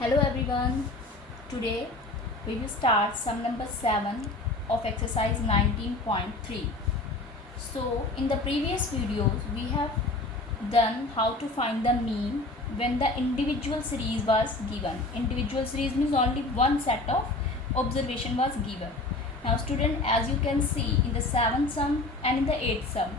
Hello everyone. Today we will start sum number 7 of exercise 19.3. So in the previous videos we have done how to find the mean when the individual series was given. Individual series means only one set of observation was given. Now student, as you can see in the 7th sum and in the 8th sum,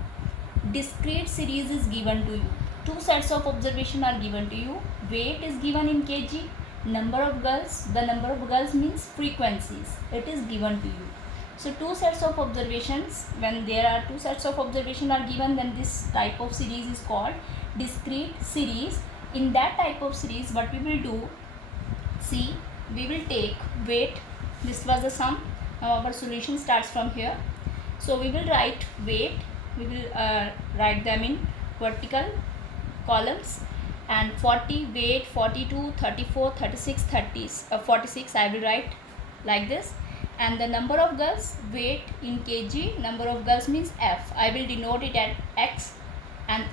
discrete series is given to you. Two sets of observation are given to you. Weight is given in kg. Number of girls, the number of girls means frequencies, it is given to you. So two sets of observations, when there are two sets of observation are given, then this type of series is called discrete series. In that type of series, what we will do, see, we will take weight. This was the sum. Now our solution starts from here. So we will write weight. We will write them in vertical columns, and 40 weight, 42, 34, 36, 46 I will write like this. And the number of girls, weight in kg, number of girls means F, I will denote it at X, and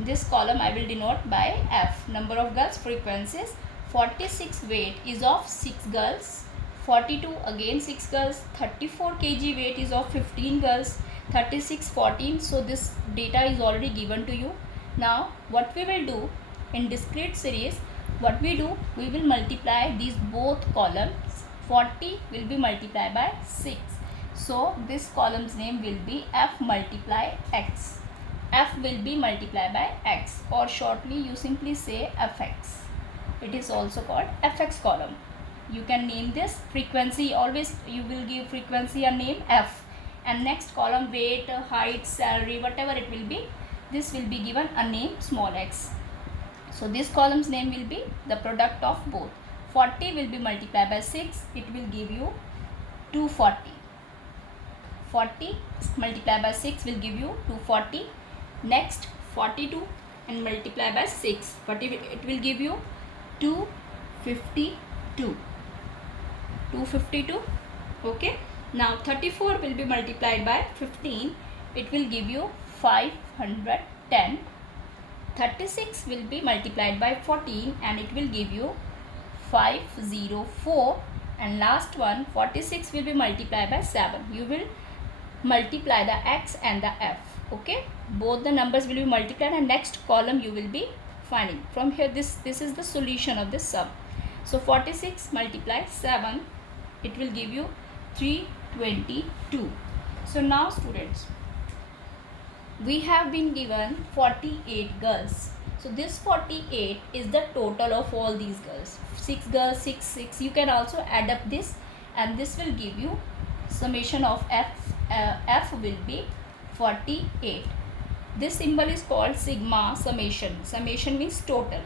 this column I will denote by F, number of girls, frequencies. 46 weight is of 6 girls, 42 again 6 girls, 34 kg weight is of 15 girls, 36 14. So this data is already given to you. Now what we will do in discrete series, what we do, we will multiply these both columns. 40 will be multiplied by 6. So this column's name will be F multiply X. F will be multiplied by X, or shortly you simply say Fx. It is also called Fx column. You can name this frequency, always you will give frequency a name F, and next column weight, height, salary, whatever it will be, this will be given a name small x. So this column's name will be the product of both. 40 will be multiplied by 6, it will give you 240. 40 multiplied by 6 will give you 240. Next 42 and multiply by 6, but it will give you 252. 252. Okay. Now 34 will be multiplied by 15, it will give you 510. 36 will be multiplied by 14 and it will give you 504. And last one, 46 will be multiplied by 7. You will multiply the x and the f. Okay, both the numbers will be multiplied, and next column you will be finding. From here, this is the solution of this sum. So 46 multiply 7, it will give you 322. So now students, we have been given 48 girls. So this 48 is the total of all these girls. 6 girls, 6, 6. You can also add up this, and this will give you summation of F. F will be 48. This symbol is called sigma summation. Summation means total.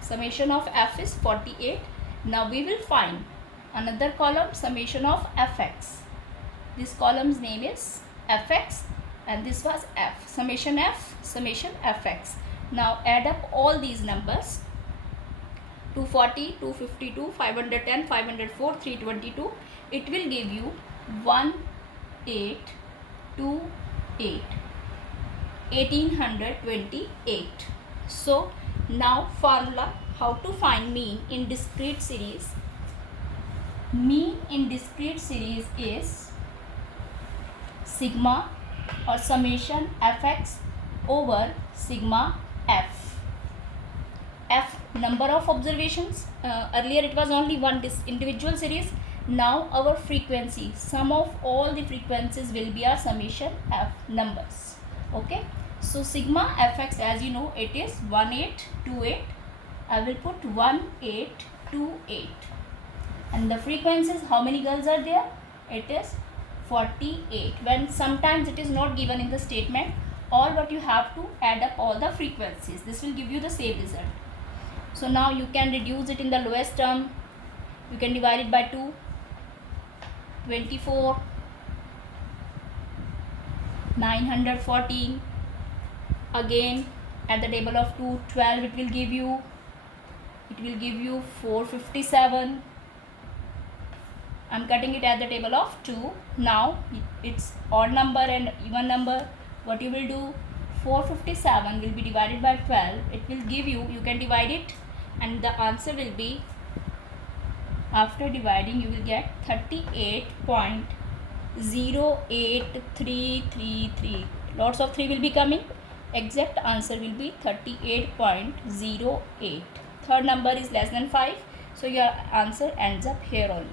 Summation of F is 48. Now we will find another column, summation of Fx. This column's name is Fx, and this was F. Summation F, summation Fx. Now add up all these numbers. 240, 252, 510, 504, 322. It will give you 1828. 1828. So now formula, how to find mean in discrete series. Mean in discrete series is sigma or summation Fx over sigma F. F, number of observations. Earlier it was only one individual series. Now our frequency, sum of all the frequencies will be our summation F numbers. Okay. So sigma Fx, as you know, it is 1828. I will put 1828. And the frequencies, how many girls are there? It is 48. When sometimes it is not given in the statement, all what you have to add up all the frequencies. This will give you the same result. So now you can reduce it in the lowest term. You can divide it by 2. 24. 914. Again at the table of 2, 12 it will give you 457. I'm cutting it at the table of 2. Now it's odd number and even number. What you will do, 457 will be divided by 12. It will give you, you can divide it, and the answer will be After dividing, you will get 38.08333. Lots of 3 will be coming. Exact answer will be 38.08. Third number is less than 5. So your answer ends up here only.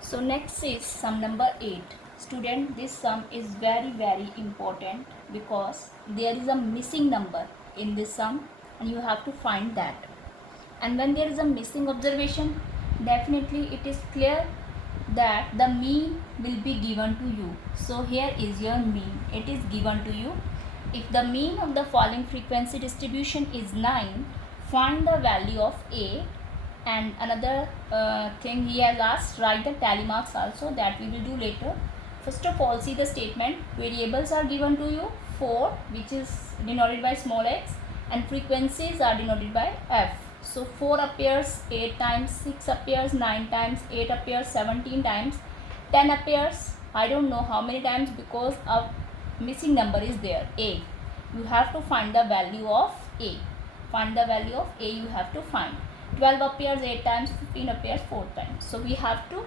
So next is sum number 8. Student, this sum is very important because there is a missing number in this sum and you have to find that. And when there is a missing observation, definitely it is clear that the mean will be given to you. So here is your mean. It is given to you. If the mean of the following frequency distribution is 9, find the value of A. And another thing he has asked, write the tally marks also, that we will do later. First of all, see the statement. Variables are given to you, 4, which is denoted by small x, and frequencies are denoted by f. So 4 appears 8 times, 6 appears 9 times, 8 appears 17 times, 10 appears I don't know how many times because a missing number is there, A. You have to find the value of A. Find the value of A you have to find. 12 appears 8 times, 15 appears 4 times. So we have to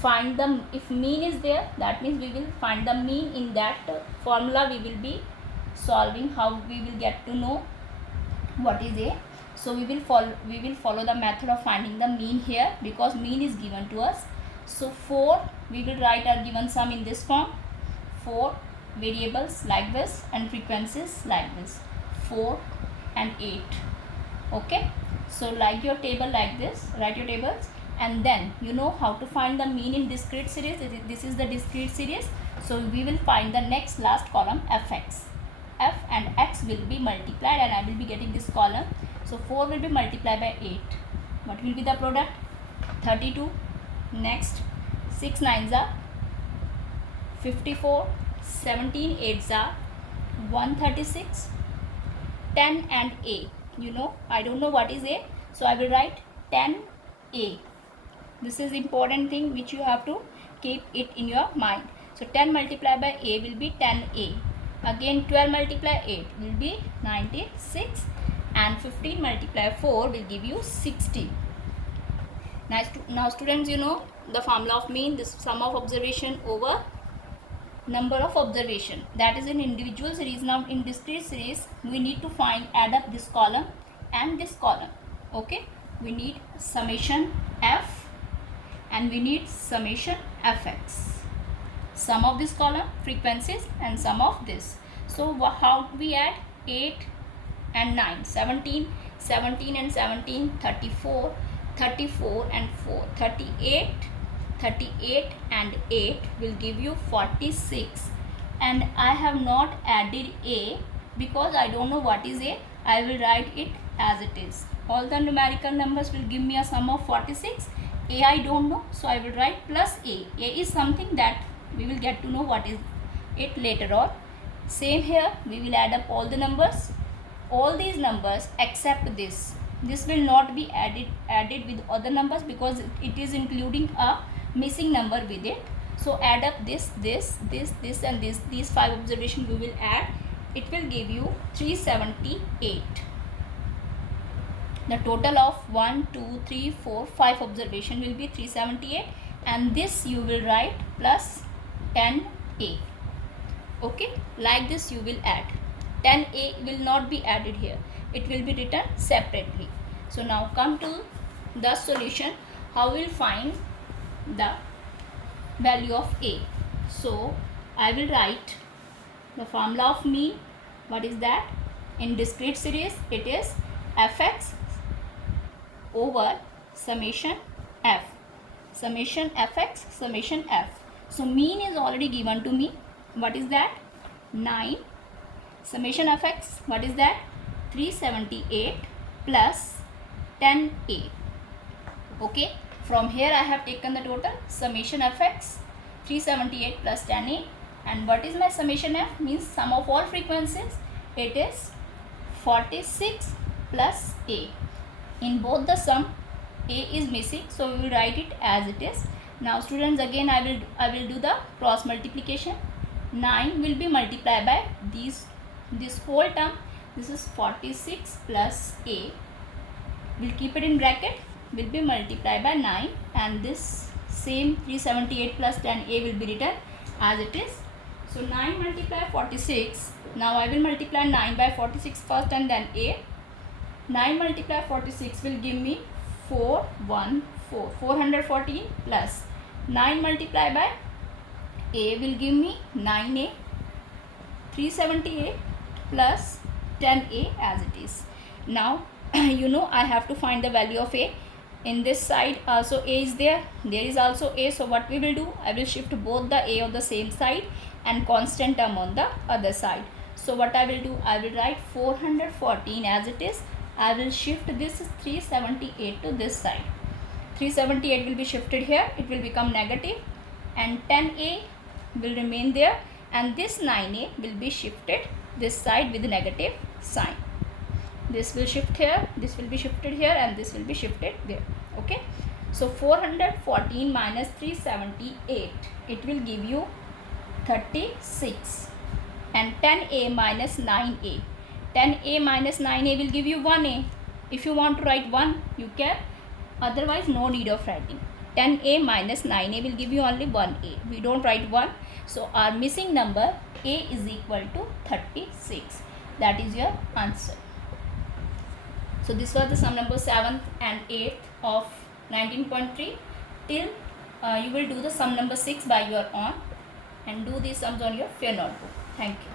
find the, if mean is there, that means we will find the mean. In that formula we will be solving how we will get to know what is A. So we will follow the method of finding the mean here because mean is given to us. So 4, we will write our given sum in this form. 4 variables like this and frequencies like this, 4 and 8. Okay, so like your table like this, write your tables, and then you know how to find the mean in discrete series. This is the discrete series. So we will find the next last column, fx. F and x will be multiplied and I will be getting this column. So 4 will be multiplied by 8. What will be the product? 32. Next, 6 9s are 54, 17 8s are 136, 10 and A. You know, I don't know what is A, so I will write 10A. This is important thing which you have to keep it in your mind. So 10 multiplied by A will be 10A. Again 12 multiply 8 will be 96, and 15 multiply 4 will give you 60. Now students, you know the formula of mean, this sum of observation over number of observation, that is in individual series. Now in discrete series we need to add up this column and this column. Okay, we need summation f and we need summation fx. Sum of this column, frequencies, and sum of this. So how we add? 8 and 9, 17, 17 and 17, 34, 34 and 4, 38, 38 and 8 will give you 46. And I have not added A because I don't know what is A. I will write it as it is. All the numerical numbers will give me a sum of 46. A I don't know, so I will write plus A. A is something that we will get to know what is it later on. Same here, we will add up all the numbers, all these numbers except this. This will not be added with other numbers because it is including a missing number with it. So add up this and this. These 5 observations we will add. It will give you 378. The total of 1, 2, 3, 4, 5 observation will be 378, and this you will write plus 10A. Okay, like this you will add. 10A will not be added here, it will be written separately. So now come to the solution, how we will find the value of A. So I will write the formula of mean. What is that? In discrete series it is fx over summation f, summation fx, summation f. So mean is already given to me. What is that? 9. Summation fx, what is that? 378 plus 10A. Okay, from here I have taken the total summation fx 378 plus 10A, and what is my summation f? Means sum of all frequencies. It is 46 plus A. In both the sum A is missing, so we will write it as it is. Now students, again I will do the cross multiplication. 9 will be multiplied by this whole term. this is 46 plus a, we'll keep it in bracket, will be multiplied by 9, and this same 378 plus 10a will be written as it is. So 9 multiply 46, now I will multiply 9 by 46 first and then a. 9 multiply 46 will give me 414 plus 9 multiply by a will give me 9a, 378 plus 10a as it is. Now you know I have to find the value of a. In this side also a is there is also a, so what we will do, I will shift both the a on the same side and constant term on the other side. So what I will do, I will write 414 as it is. I will shift this 378 to this side. 378 will be shifted here, it will become negative, and 10a will remain there, and this 9a will be shifted this side with the negative sign. This will shift here, this will be shifted here, and this will be shifted there. Okay, so 414 minus 378, it will give you 36, and 10a minus 9a, 10a minus 9a will give you 1a. If you want to write 1, you can, otherwise no need of writing. 10a minus 9a will give you only 1a, we don't write 1. So our missing number a is equal to 36. That is your answer. So this was the sum number 7th and 8th of 19.3. Till you will do the sum number 6 by your own, and do these sums on your fair notebook. Thank you.